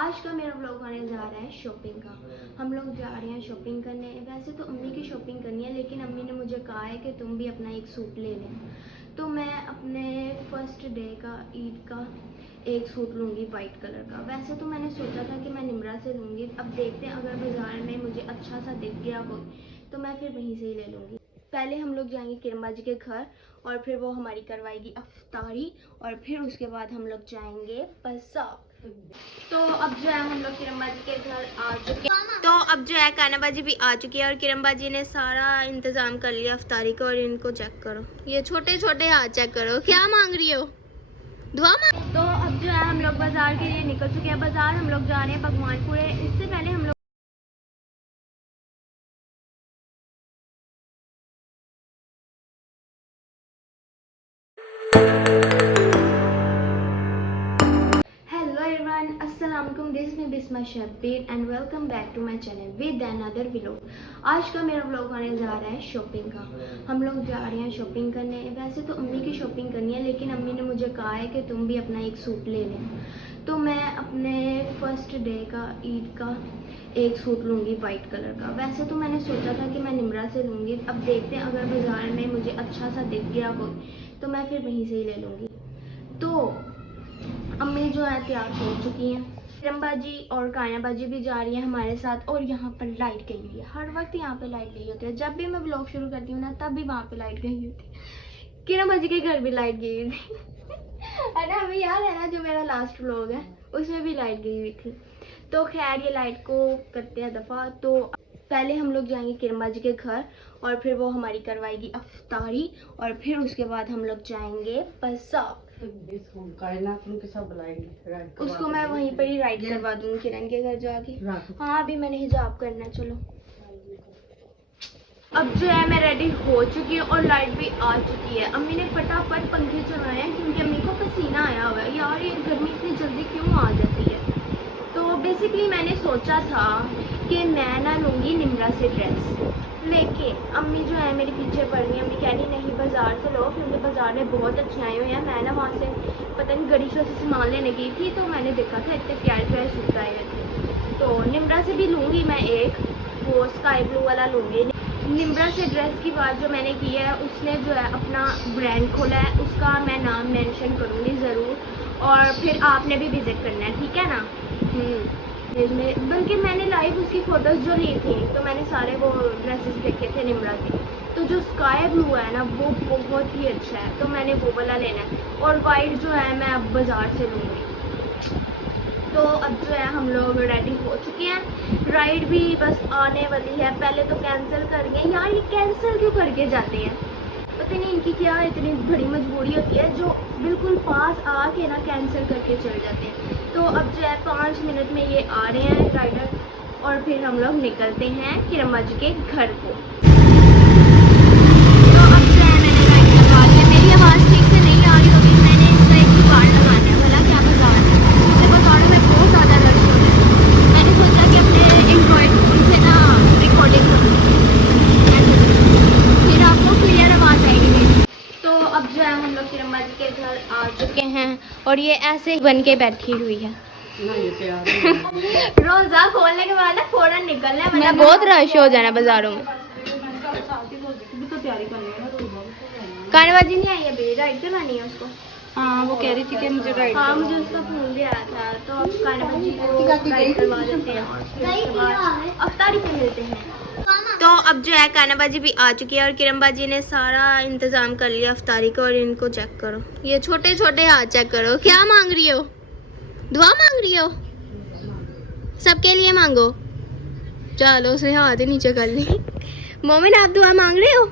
आज का मेरा व्लॉग आने जा रहा है शॉपिंग का। हम लोग जा रहे हैं शॉपिंग करने। वैसे तो अम्मी की शॉपिंग करनी है, लेकिन अम्मी ने मुझे कहा है कि तुम भी अपना एक सूट ले लेना। तो मैं अपने फर्स्ट डे का ईद का एक सूट लूँगी वाइट कलर का। वैसे तो मैंने सोचा था कि मैं निम्रा से लूँगी, अब देखते हैं अगर बाज़ार में मुझे अच्छा सा दिख गया हो तो मैं फिर वहीं से ही ले लूँगी। पहले हम लोग जाएंगे किरण बाजी के घर और फिर वो हमारी करवाएगी अफ्तारी और फिर उसके बाद हम लोग जाएंगे बाज़ार। तो अब जो है हम लोग किरण बाजी के घर आ चुके हैं। तो अब जो है काना बाजी भी आ चुकी है और किरण बाजी ने सारा इंतजाम कर लिया अफ्तारी का। और इनको चेक करो, ये छोटे छोटे हाथ चेक करो, क्या मांग रही हो, दुआ मांग। तो अब जो है हम लोग बाजार के लिए निकल चुके हैं। बाजार हम लोग जा रहे हैं भगवानपुरे। इससे पहले हम लोग अस्सलाम वालेकुम, दिस में Bisma Shabbir and welcome back to my channel with another vlog. आज का मेरा व्लॉग आने जा रहा है शॉपिंग का। हम लोग जा रहे हैं शॉपिंग करने। वैसे तो अम्मी की शॉपिंग करनी है, लेकिन अम्मी ने मुझे कहा है कि तुम भी अपना एक सूट ले लेना। तो मैं अपने फर्स्ट डे का ईद का एक सूट लूँगी वाइट कलर का। वैसे तो मैंने सोचा था कि मैं निम्रा से लूँगी, अब देखते हैं अगर बाज़ार में मुझे अच्छा सा दिख गया हो तो मैं फिर वहीं से ही ले लूँगी। तो अम्मी जो है तैयार हो चुकी हैं। किरण बाजी और काया बाजी भी जा रही है हमारे साथ। और यहाँ पर लाइट गई हुई है, हर वक्त यहाँ पे लाइट गई होती है। जब भी मैं ब्लॉग शुरू करती हूँ ना, तब भी वहाँ पे लाइट गई होती है। किरण बाजी के घर भी लाइट गई हुई थी है ना, हमें याद है ना जो मेरा लास्ट व्लॉग है उसमें भी लाइट गई हुई थी। तो खैर ये लाइट को करते हैं दफ़ा। तो पहले हम लोग जाएंगे किरण बाजी के घर और फिर वो हमारी करवाएगी अफ्तारी और फिर उसके बाद हम लोग जाएंगे बाज़ार। उसको मैं वहीं पर ही राइड करवा दूंगी किरण के घर जाके। हाँ अभी मैंने हिजाब करना है। चलो अब जो है मैं रेडी हो चुकी हूँ और लाइट भी आ चुकी है। अम्मी ने फटाफट पंखे चलाए हैं क्योंकि अम्मी को पसीना आया हुआ है। यार ये गर्मी इतनी जल्दी क्यों आ जाती है। तो बेसिकली मैंने सोचा था कि मैं ना लूँगी निम्रा से ड्रेस, लेकिन अम्मी जो है मेरे पीछे पड़ रही है। अम्मी कह रही नहीं बाज़ार से लो, क्योंकि बाज़ार में बहुत अच्छे आए हुए हैं। मैं ना वहाँ से पता नहीं गरीशों से सामान लेने गई थी, तो मैंने देखा था इतने प्यारे प्यारे सूट आए हुए थे। तो निम्रा से भी लूँगी मैं एक, वो स्काई ब्लू वाला लूँगी। निम्रा से ड्रेस की बात जो मैंने की है, उसने जो है अपना ब्रांड खोला है, उसका मैं नाम मेंशन करूँगी ज़रूर। और फिर आपने भी विज़िट करना है, ठीक है ना। बल्कि मैंने लाइव उसकी फ़ोटोज़ जो ली थी तो मैंने सारे वो ड्रेसेस देखे थे निम्रा के। तो जो स्काई ब्लू है ना वो बहुत ही अच्छा है, तो मैंने वो वाला लेना है। और वाइट जो है मैं अब बाज़ार से लूँगी। तो अब जो है हम लोग रेडी हो चुके हैं। राइड भी बस आने वाली है। पहले तो कैंसिल कर रही है। यार ये कैंसिल क्यों करके जाते हैं, पता नहीं इनकी क्या इतनी बड़ी मजबूरी होती है जो बिल्कुल पास आके ना कैंसिल करके चले जाते हैं। तो अब जो है 5 मिनट में ये आ रहे हैं राइडर और फिर हम लोग निकलते हैं किरण बाजी के घर को। तो अब जो है मैंने राइड करवा लिया। मेरी आवाज़ ठीक से नहीं आ रही होगी, मैंने इसका एक जुगाड़ लगाना है। भला क्या बाजार है, क्योंकि बाजारों में बहुत ज़्यादा रश हो रहा है। मैंने सोचा कि अपने एंड्रॉयड फ़ोन से ना रिकॉर्डिंग करूँ, फिर आपको क्लियर आवाज़ आएगी मेरी। तो अब जो है हम लोग किरण बाजी के घर आ चुके हैं और ये ऐसे ही बन के बैठी हुई है। रोजा खोलने के बाद ना फौरन निकलना है, वरना बहुत रश हो जाना बाजारों में। कानबाजी नहीं आई अभी, राइड करवानी है उसको। हाँ वो कह रही थी कि मुझे राइड। हाँ मुझे उसका फोन भी आया था। तो अब कानबाजी को राइड करवा देते हैं और फिर उसके बाद अफ्तारी पे मिलते हैं। तो अब जो है कानाबाजी भी आ चुकी है और किरण बाजी ने सारा इंतजाम कर लिया अफ्तारी का। और इनको चेक करो, ये छोटे छोटे हाथ चेक करो, क्या मांग रही हो, दुआ मांग रही हो, सबके लिए मांगो। चलो उसने हाथ ही नीचे कर ली। मोमिन आप दुआ मांग रहे हो?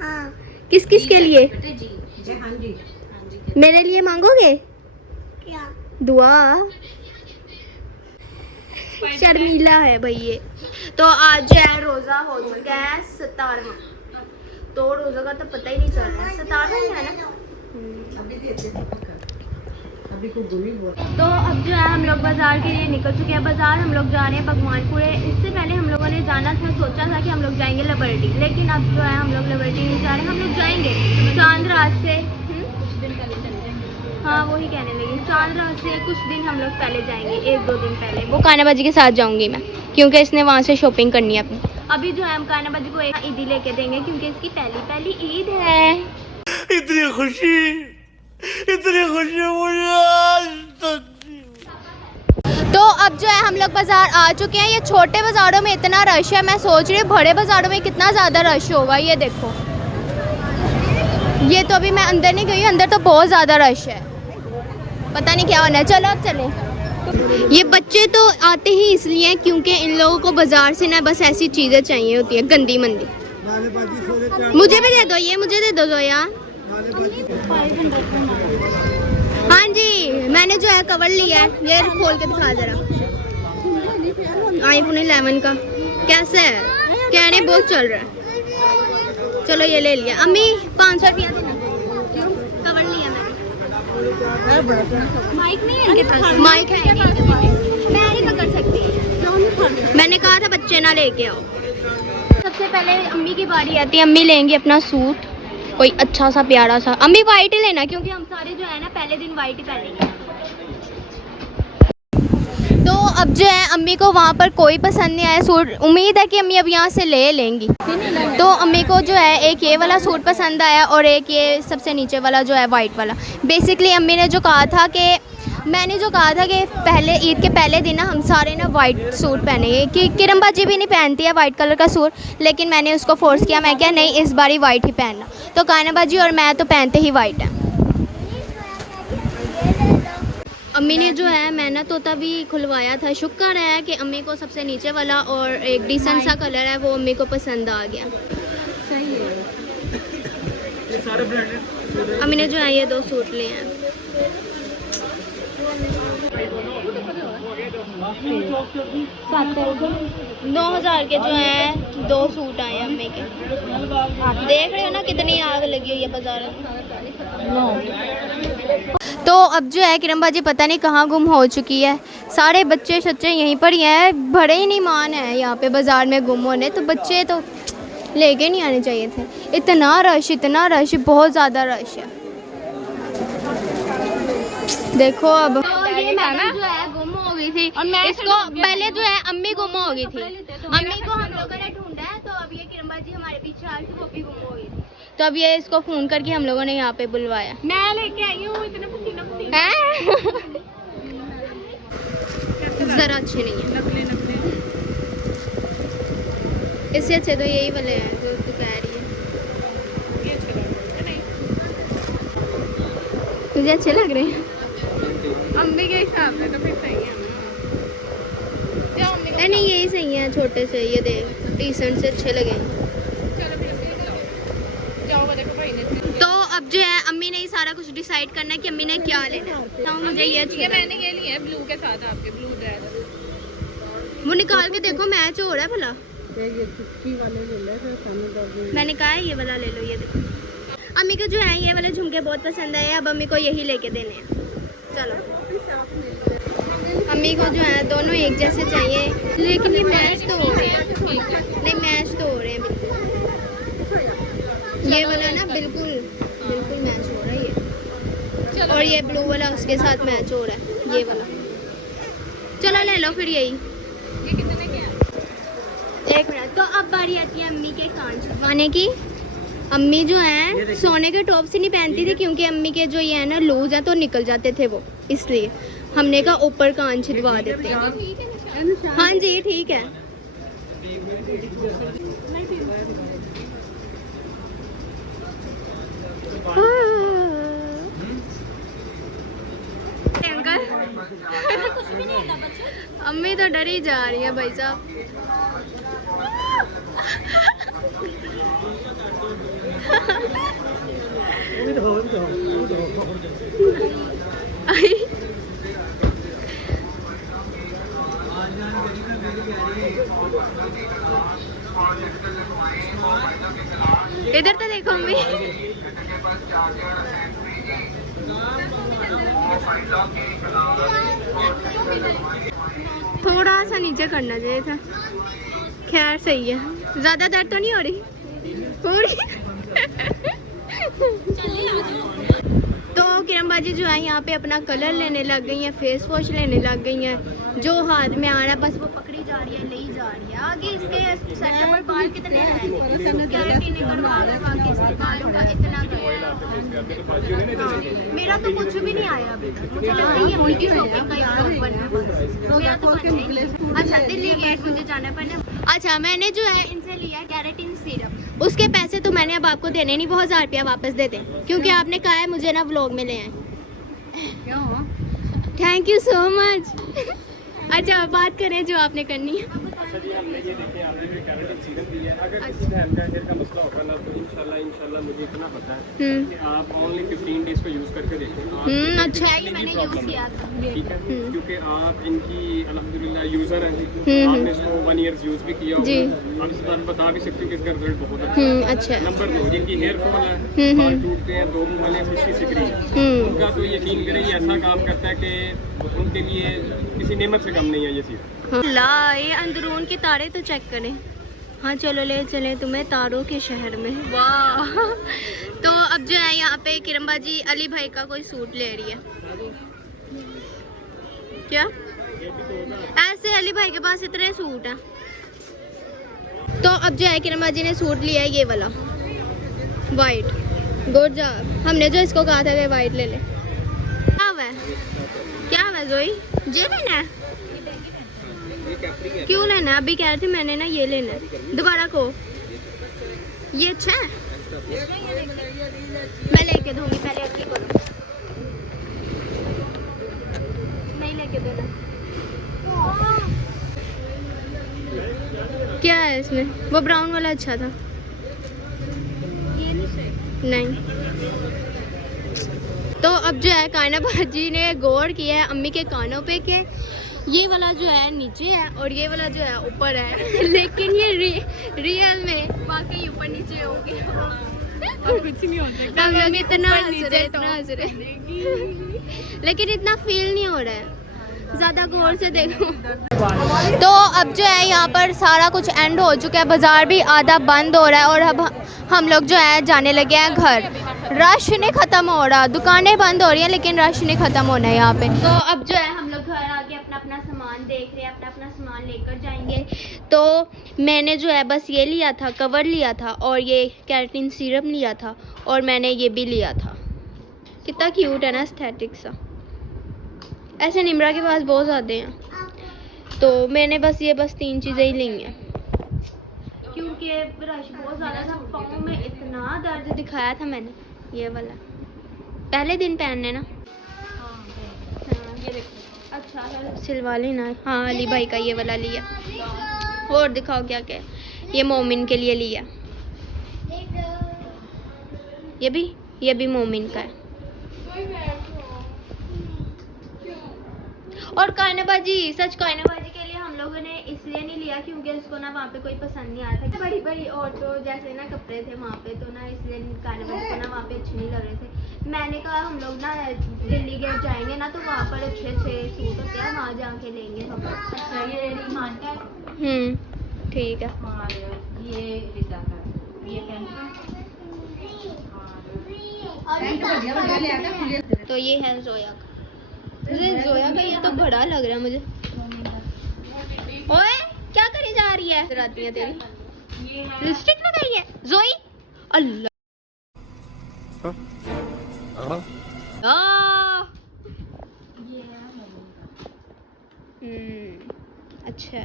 हाँ। किस किस के लिए? हाँ जी। मेरे लिए मांगोगे क्या दुआ? शर्मीला है भाई ये। तो आज है रोजा हो चुका है 17वां। तो रोजा का तो पता ही नहीं चल रहा है, 17वां ही है ना। तो अब जो है हम लोग बाजार के लिए निकल चुके हैं। बाजार हम लोग जा रहे हैं भगवानपुरे। इससे पहले हम लोगों ने जाना था, सोचा था कि हम लोग जाएंगे लिबर्टी, लेकिन अब जो है हम लोग लिबर्टी नहीं जा रहे, हम लोग जाएंगे चांद रात से। कुछ दिन पहले चलते हैं। हाँ वही कहने लगी, चांदरा से कुछ दिन हम लोग पहले जाएंगे, 1-2 दिन पहले। वो कान्हा बाजी के साथ जाऊंगी मैं, क्योंकि इसने वहाँ से शॉपिंग करनी है अपनी। अभी जो है हम कान्हा बाजी को एक ईदी लेके देंगे, क्योंकि इसकी पहली ईद है। इतनी खुशी मुझे आज तक। तो अब जो है हम लोग बाजार आ चुके हैं। ये छोटे बाजारों में इतना रश है, मैं सोच रही हूँ बड़े बाजारों में कितना ज़्यादा रश होगा। ये देखो, ये तो अभी मैं अंदर नहीं गई हूँ, अंदर तो बहुत ज़्यादा रश है, पता नहीं क्या होना है। चलो अब चलें। ये बच्चे तो आते ही इसलिए हैं क्योंकि इन लोगों को बाजार से ना बस ऐसी चीज़ें चाहिए होती हैं गंदी मंदी। मुझे भी दे दो, ये मुझे दे दो जोया। हाँ जी, मैंने जो है कवर लिया है, ये खोल के दिखा जरा। iPhone 11 का कैसा है, कहने बहुत चल रहा है। चलो ये ले लिया। अम्मी 500 रुपया देना, कवर लिया मैंने। माइक नहीं है इनके पास? माइक है नहीं, मैं नहीं पकड़ सकती। मैंने कहा था बच्चे ना लेके आओ। सबसे पहले अम्मी की बारी आती है, अम्मी लेंगी अपना सूट, कोई अच्छा सा प्यारा सा। अम्मी वाइट ही लेना, क्योंकि हम सारे जो है ना पहले दिन वाइट ही पहनेंगे। तो अब जो है अम्मी को वहाँ पर कोई पसंद नहीं आया सूट, उम्मीद है कि अम्मी अब यहाँ से ले लेंगी। तो अम्मी को जो है एक ये वाला सूट पसंद आया और एक ये सबसे नीचे वाला जो है वाइट वाला। बेसिकली अम्मी ने जो कहा था कि मैंने जो कहा था कि पहले ईद के पहले दिन ना हम सारे ना वाइट सूट पहनेंगे, कि किरण बाजी भी नहीं पहनती है वाइट कलर का सूट, लेकिन मैंने उसको फोर्स किया, मैं क्या नहीं इस बारी वाइट ही पहनना। तो कान्हा बाजी और मैं तो पहनते ही वाइट है। अम्मी ने जो है मैंने तोता भी खुलवाया था, शुक्र है कि अम्मी को सबसे नीचे वाला और एक डिसेंट सा कलर है वो अम्मी को पसंद आ गया। सही है। अम्मी ने जो है ये 2 सूट लिए हैं। 9,000 के जो है 2 सूट आए हैं अम्मी के। देख रहे हो ना कितनी आग लगी हुई है बाजार में। तो अब जो है किरण बाजी पता नहीं कहाँ गुम हो चुकी है। सारे बच्चे सच्चे यहीं पर ही हैं, बड़े ही नहीं मान है यहाँ पे बाजार में गुम होने। तो बच्चे तो लेके नहीं आने चाहिए थे। इतना रश, बहुत ज़्यादा रश है। देखो अब तो ये मैडम जो है गुम हो गई थी, इसको पहले जो है अम्मी गुम हो गई थी। अम्मी को हम लोगों ने ढूंढा है, तो अब ये किरण बाजी हमारे पीछे आ रही थी, वो भी गुम हो गई थी। तो अब ये इसको फ़ोन करके हम लोगों ने यहाँ पे बुलवाया। मैं लेके आई हूँ, इतना पसीना ज़रा अच्छे नहीं है, इससे अच्छे तो यही वाले हैं जो तू कह रही है। तुझे अच्छे लग रहे हैं अम्मी के हिसाब से तो फिर सही है ना। नहीं यही सही है, छोटे से ये देख डिसेंट से अच्छे लगे। तो अब जो है अम्मी ने ही सारा कुछ डिसाइड करना है कि अम्मी ने क्या लेना है। तो मुझे ये ये मैंने ये लिए है ब्लू के साथ, आपके ब्लू ड्रेस। वो निकाल के देखो मैच हो रहा है भला। मैंने कहा है ये वाला ले लो, ये देखो। अम्मी को जो है ये वाले झुमके बहुत पसंद आए, अब अम्मी को यही लेके देने हैं। चलो अम्मी को जो है दोनों एक जैसे चाहिए, लेकिन ये मैच तो हो रहे हैं। नहीं मैच तो हो रहे हैं बिल्कुल। ये वाला ना बिल्कुल मैच हो रहा है ये, और ये ब्लू वाला उसके साथ मैच हो रहा है ये वाला। चलो ले लो फिर यही। ये कितने के हैं? 1 मिनट। तो अब बारी आती है अम्मी के कान छिदवाने की। अम्मी जो है सोने के टॉप से नहीं पहनती थी, क्योंकि अम्मी के जो ये है ना लूज है तो निकल जाते थे वो, इसलिए हमने कहा ऊपर कान छिदवा देते हैं। हाँ जी ठीक है। अम्मी तो डरी जा रही है भाई साहब। इधर तो देखो अम्मी। थोड़ा सा नीचे करना चाहिए था, खैर सही है। ज़्यादा दर्द तो नहीं हो रही पूरी। तो किरण बाजी जो है यहाँ पे अपना कलर लेने लग गई हैं, फेस वॉश लेने लग गई हैं। जो हाथ में आ रहा है बस वो पकड़ी जा रही है, ले ही जा रही है। आगे इसके सेंटर पर बाल कितने हैं, कैरेटिन करवा करवा के इसके बालों का इतना गया। मेरा तो कुछ भी नहीं आया अभी तक, मुझे लगता है ये अम्मी की शॉपिंग का ही ब्लॉग बनना है बस। मेरा तो बनना ही नहीं। अच्छा दिल्ली गेट मुझे जाना पड़ना। अच्छा मैंने जो है इनसे लिया कैरेटिन सिरप, उसके पैसे तो मैंने अब आपको देने नहीं, बहुत 1000 रुपया वापस दे दें क्योंकि आपने कहा है मुझे ना व्लॉग में ले आए। क्यों? Thank you so much. अच्छा बात करें जो आपने करनी है। अच्छा जी, हमने ये देखें आपने जो कैरेटिन सीरम दी है, अगर किसी हैंड का हेयर का मसला होगा ना तो इंशाल्लाह मुझे इतना पता है कि आप ओनली 15 डेज को यूज़ करके देखें। अच्छा है कि मैंने यूज़ किया था। ठीक है, क्योंकि आप इनकी अल्हम्दुलिल्लाह यूज़र हैं, आपने इसको 1 ईयर यूज़ भी किया जी। होगा। आप इस बात बता भी सकते हो कि इसका रिजल्ट बहुत अच्छा है। अच्छा। नंबर 2, जिनकी हेयर फॉल है, बाल टूटते हैं, 2 मुंह वाले, खुश्की सिकरी है, उनका तो यकीन करें ये ऐसा काम करता है कि उनके लिए किसी नेमत से कम नहीं है ये सीरम। ला ये अंदरून की तारे तो चेक करें। हाँ चलो ले चले तुम्हें तारों के शहर में। वाह। तो अब जो है यहाँ पे किरण बाजी अली भाई का कोई सूट ले रही है। क्या ऐसे अली भाई के पास इतने सूट हैं। तो अब जो है किरण बाजी ने सूट लिया है ये वाला वाइट। Good job. हमने जो इसको कहा था कि वाइट ले ले। क्या हुआ है, क्या हुआ जोई, ये लेना है? क्यों लेना है? अभी कह रही थी मैंने ना ये लेना है। दोबारा को ये अच्छा है, मैं लेके दूंगी, पहले अभी करो। नहीं लेके देना। क्या है इसमें? वो ब्राउन वाला अच्छा था। नहीं। तो अब जो है कायना बाजी ने गौर किया है अम्मी के कानों पे के ये वाला जो है नीचे है और ये वाला जो है ऊपर है। लेकिन ये रियल में वाकई ऊपर नीचे होंगे। कुछ नहीं होता। हम लोग इतना हंस रहे लेकिन इतना फील नहीं हो रहा है। ज़्यादा गौर से देखो। तो अब जो है यहाँ पर सारा कुछ एंड हो चुका है, बाज़ार भी आधा बंद हो रहा है और अब हम लोग जो है जाने लगे हैं घर। रश नहीं ख़त्म हो रहा, दुकानें बंद हो रही हैं लेकिन रश नहीं ख़त्म होना है यहाँ पे। तो अब जो है हम लोग घर आके अपना अपना सामान देख रहे हैं, अपना अपना सामान लेकर जाएंगे। तो मैंने जो है बस ये लिया था, कवर लिया था और ये कैरेटिन सिरप लिया था और मैंने ये भी लिया था। कितना क्यूट है ना, एस्थेटिक सा। ऐसे निमरा के पास बहुत ज़्यादा हैं, तो मैंने बस 3 चीज़ें ही ली हैं क्योंकि रश बहुत ज़्यादा था। पाँव में इतना दर्द दिखाया था मैंने। ये वाला पहले दिन पहनने ना। हाँ ये देखो अच्छा है, सिलवा लेना। हाँ अली भाई का ये वाला लिया। और दिखाओ क्या क्या है। ये मोमिन के लिए लिया, ये भी मोमिन का है। और कायनाबाजी के लिए हम लोगों ने इसलिए नहीं लिया क्योंकि उसको ना वहाँ पे कोई पसंद नहीं आया था। बड़ी बड़ी औरतों जैसे ना कपड़े थे वहाँ पे, तो ना इसलिए कायनाबाजी को ना वहाँ पे अच्छे नहीं लग रहे थे। मैंने कहा हम लोग ना दिल्ली गेट जाएंगे ना तो वहाँ पर अच्छे अच्छे सूट होते हैं, वहाँ जाके लेंगे हम। अच्छा ये ईमान का ठीक है। तो ये है जोया का। जोया का ये तो बड़ा लग रहा है मुझे। ओए क्या करी जा रही है? राती है तेरी लिपस्टिक लगाई है जोई। अल्लाह अच्छा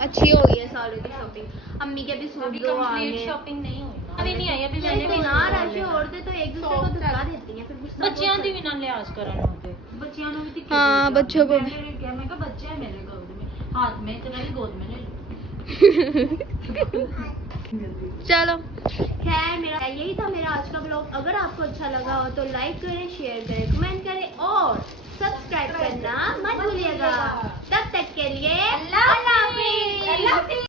अच्छी हो गई है सालों की शॉपिंग। अम्मी के भी सूट दो आ गए। शॉपिंग नहीं हुई अभी नहीं आई अभी मैंने ना रश औरतें तो एक दूसरे को धक्का देती हैं, फिर गुस्सा ਬੱਚਿਆਂ ਦੀ ਵੀ ਨਾ ਲਿਆਜ਼ ਕਰਨ ਹੁੰਦੇ ਬੱਚਿਆਂ ਨੂੰ ਵੀ ਧੱਕੇ हाँ बच्चों को भी। मैंने क्या मैं कहा बच्चे हैं मेरे गोद में हाथ में तेरा भी गोद में ले लो। चलो खैर मेरा यही था मेरा आज का ब्लॉग। अगर आपको अच्छा लगा हो तो लाइक करें, शेयर करें, कमेंट करें और सब्सक्राइब करना मत भूलिएगा। तब तक के लिए अल्लाह हाफिज़।